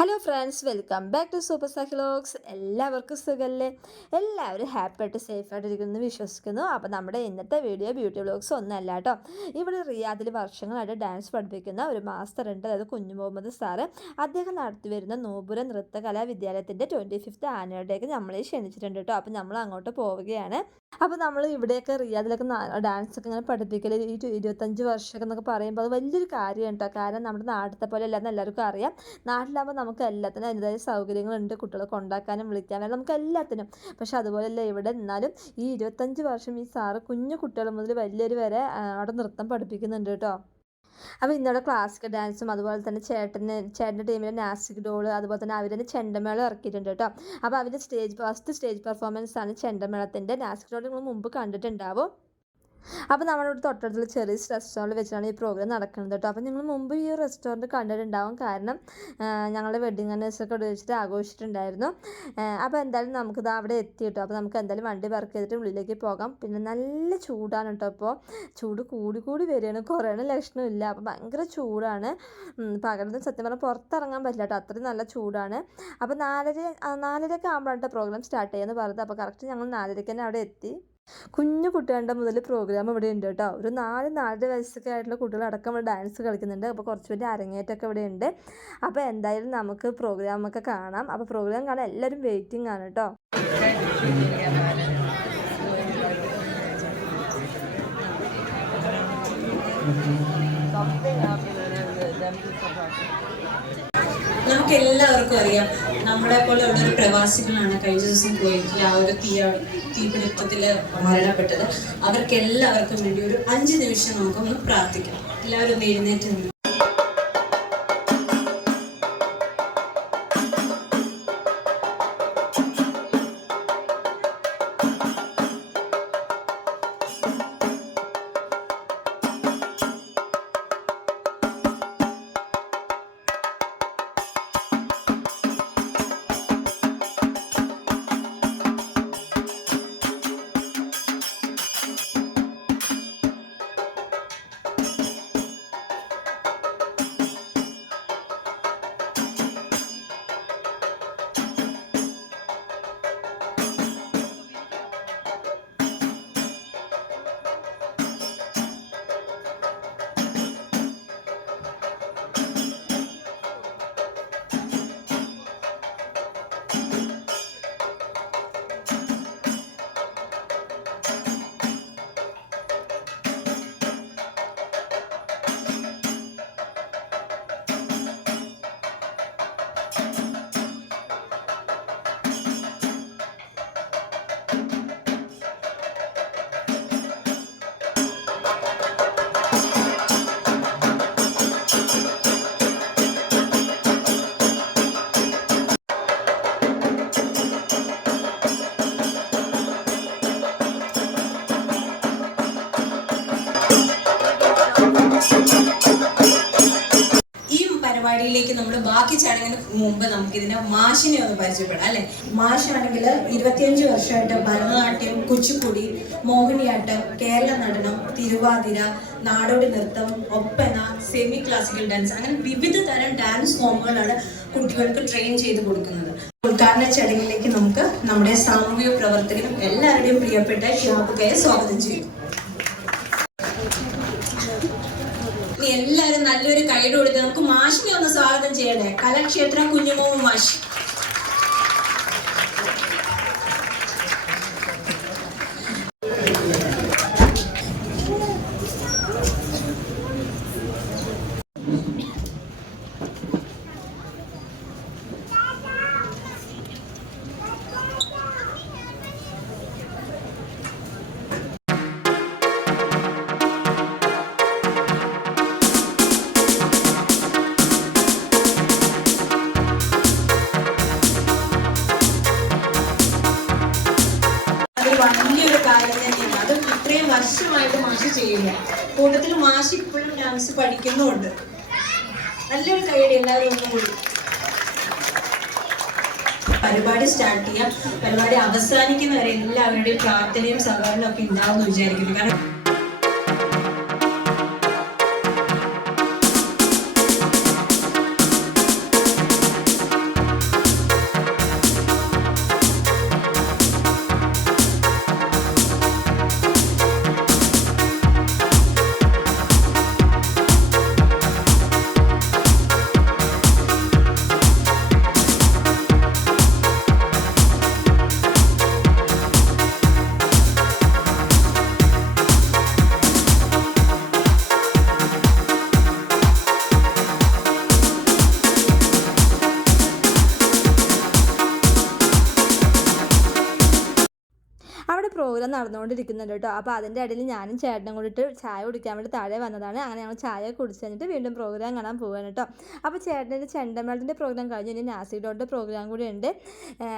Hello friends, welcome back to superstar vlogs. എല്ലാവർക്കും സുഖമല്ലേ? എല്ലാവരും ഹാപ്പി ആയിട്ട് സേഫായിട്ട് ഇരിക്കുന്നു വിശ്വസിക്കുന്നു. അപ്പോൾ നമ്മുടെ ഇന്നത്തെ വീഡിയോ ബ്യൂട്ടി വ്ലോഗ്സ് ഒന്നല്ല കേട്ടോ. ഇവിടെ റിയാദിൽ വർഷങ്ങളായിട്ട് ഡാൻസ് പഠിപ്പിക്കുന്ന ഒരു മാസ്റ്റർ ഉണ്ട്, അതായത് കുഞ്ഞു മുഹമ്മദ് സാറ്. അദ്ദേഹം നടത്തി വരുന്ന നൂപുര നൃത്തകലാ വിദ്യാലയത്തിൻ്റെ 25th ആനുവൽ ഡേക്ക് നമ്മളെ ക്ഷണിച്ചിട്ടുണ്ട് കേട്ടോ. അപ്പോൾ നമ്മൾ അങ്ങോട്ട് പോവുകയാണ്. അപ്പോൾ നമ്മൾ ഇവിടെയൊക്കെ റിയാദിലൊക്കെ ഡാൻസൊക്കെ ഇങ്ങനെ പഠിപ്പിക്കൽ ഈ 25 വർഷമൊക്കെ എന്നൊക്കെ പറയുമ്പോൾ അത് വലിയൊരു കാര്യമാണ് കേട്ടോ. കാരണം നമ്മുടെ നാട്ടിലത്തെ പോലെ അല്ലാന്ന് എല്ലാവർക്കും അറിയാം. നാട്ടിലാകുമ്പോൾ നമുക്ക് എല്ലാത്തിനും അതിൻ്റെതായ സൗകര്യങ്ങളുണ്ട്, കുട്ടികളെ കൊണ്ടാക്കാനും വിളിക്കാനും നമുക്ക് എല്ലാത്തിനും. പക്ഷെ അതുപോലെയല്ല ഇവിടെ. എന്നാലും ഈ 25 വർഷം ഈ സാറ് കുഞ്ഞു കുട്ടികൾ മുതൽ വലിയൊരു വരെ അവിടെ നൃത്തം പഠിപ്പിക്കുന്നുണ്ട് കേട്ടോ. അപ്പോൾ ഇന്നവിടെ ക്ലാസിക്കൽ ഡാൻസും അതുപോലെ തന്നെ ചേട്ടൻ്റെ ടീമിലെ നാസിക് ഡോള്, അതുപോലെ തന്നെ അവർ തന്നെ ചെണ്ടമേളം ഇറക്കിയിട്ടുണ്ട് കേട്ടോ. അപ്പോൾ അവരുടെ ഫസ്റ്റ് സ്റ്റേജ് പെർഫോമൻസ് ആണ് ചെണ്ടമേളത്തിൻ്റെ. നാസിക് ഡോൾ നിങ്ങൾ മുമ്പ് കണ്ടിട്ടുണ്ടാവും. അപ്പോൾ നമ്മളിവിടെ തൊട്ടടുത്തുള്ള ചെറിയ റെസ്റ്റോറൻറ്റിൽ വെച്ചാണ് ഈ പ്രോഗ്രാം നടക്കുന്നത് കേട്ടോ. അപ്പോൾ നിങ്ങൾ മുമ്പ് ഈ റെസ്റ്റോറൻറ്റ് കണ്ടിട്ടുണ്ടാവും, കാരണം ഞങ്ങളുടെ വെഡിങ് ആനിവേഴ്സറി ഒക്കെ വെച്ചിട്ട് ആഘോഷിച്ചിട്ടുണ്ടായിരുന്നു. അപ്പോൾ എന്തായാലും നമുക്കിത് അവിടെ എത്തി കേട്ടോ. അപ്പോൾ നമുക്ക് എന്തായാലും വണ്ടി വർക്ക് ചെയ്തിട്ട് ഉള്ളിലേക്ക് പോകാം. പിന്നെ നല്ല ചൂടാണ് കേട്ടോ. ഇപ്പോൾ ചൂട് കൂടി വരികയാണ്, കുറയണ ലക്ഷണമില്ല. അപ്പോൾ ഭയങ്കര ചൂടാണ്. പകലൊന്നും സത്യം പറഞ്ഞാൽ പുറത്തിറങ്ങാൻ പറ്റില്ല കേട്ടോ, അത്രയും നല്ല ചൂടാണ്. അപ്പോൾ 4:30 ആകുമ്പോഴാണ് പ്രോഗ്രാം സ്റ്റാർട്ട് ചെയ്യുന്നത് പറഞ്ഞത്. അപ്പോൾ കറക്റ്റ് ഞങ്ങൾ 4:30 തന്നെ അവിടെ എത്തി. കുഞ്ഞു കുട്ടികളുടെ മുതൽ പ്രോഗ്രാം ഇവിടെ ഉണ്ട് കേട്ടോ. ഒരു 4-4.5 വയസ്സൊക്കെ ആയിട്ടുള്ള കുട്ടികളടക്കം ഇവിടെ ഡാൻസ് കളിക്കുന്നുണ്ട്. അപ്പോൾ കുറച്ച് പേര് അരങ്ങേറ്റമൊക്കെ ഇവിടെ ഉണ്ട്. അപ്പോൾ എന്തായാലും നമുക്ക് പ്രോഗ്രാമൊക്കെ കാണാം. അപ്പോൾ പ്രോഗ്രാം കാണാൻ എല്ലാവരും വെയിറ്റിംഗ് ആണ് കേട്ടോ. നമുക്ക് എല്ലാവർക്കും അറിയാം, നമ്മളെ പോലെ ഉള്ള ഒരു പ്രവാസികളാണ് കഴിഞ്ഞ ദിവസം കുവൈറ്റിൽ ആ ഒരു തീപിടുത്തത്തിൽ മരണപ്പെട്ടത്. അവർക്ക് എല്ലാവർക്കും വേണ്ടി ഒരു 5 നിമിഷം നമുക്കൊന്ന് പ്രാർത്ഥിക്കാം. എല്ലാവരും ഒന്ന് എഴുന്നേറ്റ് നിന്ന് പരിപാടിയിലേക്ക് നമ്മൾ ബാക്കി ചടങ്ങിന് മുമ്പ് നമുക്ക് ഇതിന്റെ മാഷിനെ ഒന്ന് പരിചയപ്പെടാം അല്ലെ. മാഷാണെങ്കിൽ 25 വർഷമായിട്ട് ഭരതനാട്യം, കുച്ചിപ്പുടി, മോഹിനിയാട്ടം, കേരള നടനം, തിരുവാതിര, നാടോടി നൃത്തം, ഒപ്പന, സെമി ക്ലാസിക്കൽ ഡാൻസ്, അങ്ങനെ വിവിധ തരം ഡാൻസ് ഫോമുകളാണ് കുട്ടികൾക്ക് ട്രെയിൻ ചെയ്ത് കൊടുക്കുന്നത്. ഉദ്ഘാടന ചടങ്ങിലേക്ക് നമുക്ക് നമ്മുടെ സാമൂഹിക പ്രവർത്തകരും എല്ലാവരുടെയും പ്രിയപ്പെട്ട ഷിഹാബുക്കയെ സ്വാഗതം ചെയ്യും. എല്ലാവരും നല്ലൊരു കൈയ്യടി കൊടുത്ത് നമുക്ക് മാഷിനെ ഒന്ന് സ്വാഗതം ചെയ്യണേ. കലാക്ഷേത്രം കുഞ്ഞുമോൻ മാഷ്. വലിയൊരു കാര്യം തന്നെയാണ്. അത് ഇത്രയും വർഷമായിട്ട് മാഷ് ചെയ്യില്ല. കൂട്ടത്തിൽ മാഷ് ഇപ്പോഴും ഡാൻസ് പഠിക്കുന്നുമുണ്ട്. നല്ലൊരു കൈയ്യടി എല്ലാവരും ഒന്നും കൂടി. പരിപാടി സ്റ്റാർട്ട് ചെയ്യാം. പരിപാടി അവസാനിക്കുന്ന വരെ എല്ലാവരുടെയും പ്രാർത്ഥനയും സഹകരണവും ഒക്കെ ഉണ്ടാവുമെന്ന് വിചാരിക്കുന്നു. കാരണം പ്രോഗ്രാം നടന്നുകൊണ്ടിരിക്കുന്നുണ്ട് കേട്ടോ. അപ്പോൾ അതിൻ്റെ ഇടയിൽ ഞാനും ചേട്ടനും കൂടിയിട്ട് ചായ കുടിക്കാൻ വേണ്ടി താഴെ വന്നതാണ്. അങ്ങനെ ഞങ്ങൾ ചായ കുടിച്ച് കഴിഞ്ഞിട്ട് വീണ്ടും പ്രോഗ്രാം കാണാൻ പോവുകയാണ് കേട്ടോ. അപ്പോൾ ചേട്ടൻ്റെ ചെണ്ടമേളത്തിൻ്റെ പ്രോഗ്രാം കഴിഞ്ഞ് ഇനി നാസിക് ഡോളിൻ്റെ പ്രോഗ്രാം കൂടി ഉണ്ട്.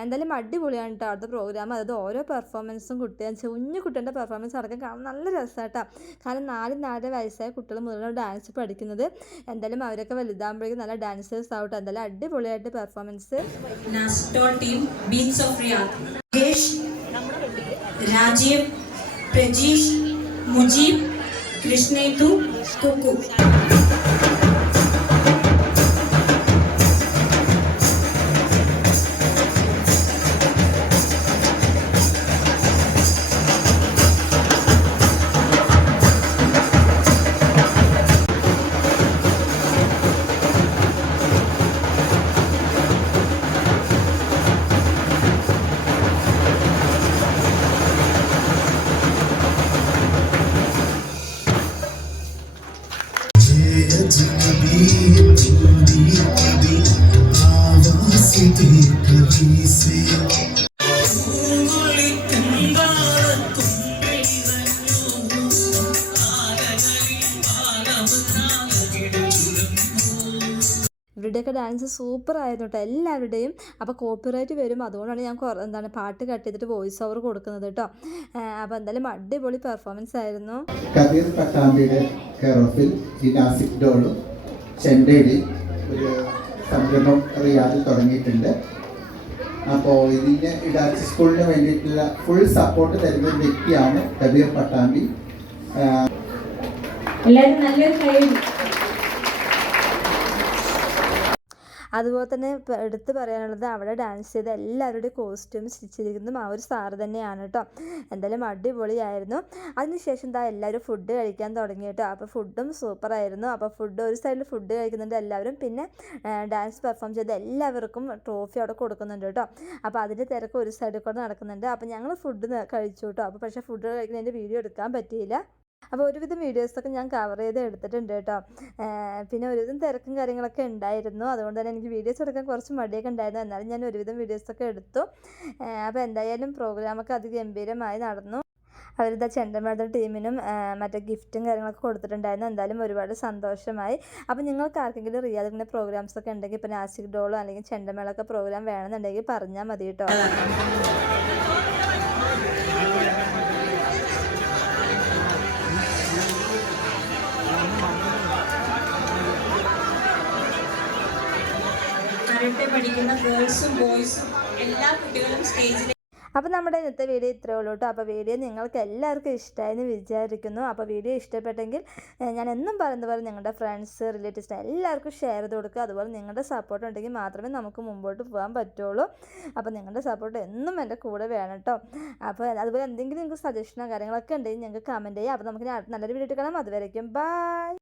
എന്തായാലും അടിപൊളിയാണ് കേട്ടോ അവിടുത്തെ പ്രോഗ്രാം. അതായത് ഓരോ പെർഫോമൻസും കുഞ്ഞു കുട്ടീൻ്റെ പെർഫോമൻസ് അടക്കം കാണാൻ നല്ല രസമാണ് കേട്ടോ. കാരണം 4 വയസ്സായ കുട്ടികൾ മുതലാണ് ഡാൻസ് പഠിക്കുന്നത്. എന്തായാലും അവരൊക്കെ വലുതാകുമ്പോഴേക്കും നല്ല ഡാൻസേഴ്സ് ആവട്ടെ. എന്തായാലും അടിപൊളിയായിട്ട് പെർഫോമൻസ്. നാസ്ടോൾ team beats of Riyadh, Mahesh, Rajeev, Prajeesh, Mujeeb, Krishnendu, Kukku. ഇവരുടെയൊക്കെ ഡാൻസ് സൂപ്പർ ആയിരുന്നു കേട്ടോ എല്ലാവരുടെയും. അപ്പോൾ കോപ്പിറൈറ്റ് വരും, അതുകൊണ്ടാണ് ഞാൻ പാട്ട് കട്ട് ചെയ്തിട്ട് വോയിസ് ഓവർ കൊടുക്കുന്നത് കേട്ടോ. അപ്പോൾ എന്തായാലും അടിപൊളി പെർഫോമൻസ് ആയിരുന്നു. കബീർ പട്ടാമ്പിയുടെ കെയർ ഈ നാസിക് ഡോളും ചെണ്ടയുടെ ഒരു സംരംഭം റിയാദിൽ തുടങ്ങിയിട്ടുണ്ട്. അപ്പോൾ ഇതിന് ഡാൻസ് സ്കൂളിന് വേണ്ടിയിട്ടുള്ള ഫുൾ സപ്പോർട്ട് തരുന്ന ഒരു വ്യക്തിയാണ് കബീർ പട്ടാമ്പി. എല്ലാവരും നല്ലൊരു കൈ. അതുപോലെ തന്നെ എടുത്ത് പറയാനുള്ളത് അവിടെ ഡാൻസ് ചെയ്ത എല്ലാവരുടെയും കോസ്റ്റ്യൂം സ്റ്റിച്ച് ചെയ്തിരിക്കുന്നതും ആ ഒരു സാറ് തന്നെയാണ് കേട്ടോ. എന്തായാലും അടിപൊളിയായിരുന്നു. അതിനുശേഷം എല്ലാവരും ഫുഡ് കഴിക്കാൻ തുടങ്ങി കേട്ടോ. അപ്പോൾ ഫുഡും സൂപ്പറായിരുന്നു. അപ്പോൾ ഒരു സൈഡിൽ ഫുഡ് കഴിക്കുന്നുണ്ട് എല്ലാവരും, പിന്നെ ഡാൻസ് പെർഫോം ചെയ്ത എല്ലാവർക്കും ട്രോഫി അവിടെ കൊടുക്കുന്നുണ്ട് കേട്ടോ. അപ്പോൾ അതിൻ്റെ തിരക്ക് ഒരു സൈഡിൽ കൂടെ നടക്കുന്നുണ്ട്. അപ്പോൾ ഞങ്ങൾ ഫുഡ് കഴിച്ചു കേട്ടോ. അപ്പോൾ പക്ഷേ ഫുഡ് കഴിക്കുന്നതിൻ്റെ വീഡിയോ എടുക്കാൻ പറ്റിയില്ല. അപ്പോൾ ഒരുവിധം വീഡിയോസൊക്കെ ഞാൻ കവർ ചെയ്ത് എടുത്തിട്ടുണ്ട് കേട്ടോ. പിന്നെ ഒരുവിധം തിരക്കും കാര്യങ്ങളൊക്കെ ഉണ്ടായിരുന്നു. അതുകൊണ്ട് തന്നെ എനിക്ക് വീഡിയോസ് എടുക്കാൻ കുറച്ച് മടിയൊക്കെ ഉണ്ടായിരുന്നു. എന്നാലും ഞാൻ ഒരുവിധം വീഡിയോസൊക്കെ എടുത്തു. അപ്പോൾ എന്തായാലും പ്രോഗ്രാമൊക്കെ അതിഗംഭീരമായി നടന്നു. അവരിതാ ചെണ്ടമേള ടീമിനും മറ്റേ ഗിഫ്റ്റും കാര്യങ്ങളൊക്കെ കൊടുത്തിട്ടുണ്ടായിരുന്നു. എന്തായാലും ഒരുപാട് സന്തോഷമായി. അപ്പോൾ നിങ്ങൾക്ക് ആർക്കെങ്കിലും റിയാദിൻ്റെ പ്രോഗ്രാംസൊക്കെ ഉണ്ടെങ്കിൽ ഇപ്പോൾ നാസിക് ഡോളോ അല്ലെങ്കിൽ ചെണ്ടമേളൊക്കെ പ്രോഗ്രാം വേണമെന്നുണ്ടെങ്കിൽ പറഞ്ഞാൽ മതി കേട്ടോ. പഠിക്കുന്ന ഗേൾസും ബോയ്സും എല്ലാ കുട്ടികളും സ്റ്റേജിൽ. അപ്പോൾ നമ്മുടെ ഇന്നത്തെ വീഡിയോ ഇത്രയേ ഉള്ളൂ കേട്ടോ. അപ്പോൾ വീഡിയോ നിങ്ങൾക്ക് എല്ലാവർക്കും ഇഷ്ടമായെന്ന് വിചാരിക്കുന്നു. അപ്പോൾ വീഡിയോ ഇഷ്ടപ്പെട്ടെങ്കിൽ ഞാൻ എന്നും പറയുന്ന പോലെ നിങ്ങളുടെ ഫ്രണ്ട്സ് റിലേറ്റീവ്സിന് എല്ലാവർക്കും ഷെയർ ചെയ്ത് കൊടുക്കുക. അതുപോലെ നിങ്ങളുടെ സപ്പോർട്ട് ഉണ്ടെങ്കിൽ മാത്രമേ നമുക്ക് മുമ്പോട്ട് പോകാൻ പറ്റുള്ളൂ. അപ്പോൾ നിങ്ങളുടെ സപ്പോർട്ട് എന്നും എൻ്റെ കൂടെ വേണം കേട്ടോ. അപ്പോൾ അതുപോലെ എന്തെങ്കിലും നിങ്ങൾക്ക് സജഷനോ കാര്യങ്ങളൊക്കെ ഉണ്ടെങ്കിൽ ഞങ്ങൾക്ക് കമൻറ്റ് ചെയ്യുക. അപ്പോൾ നമുക്ക് നല്ലൊരു വീഡിയോ കാണാം. അതുവരേക്കും ബൈ.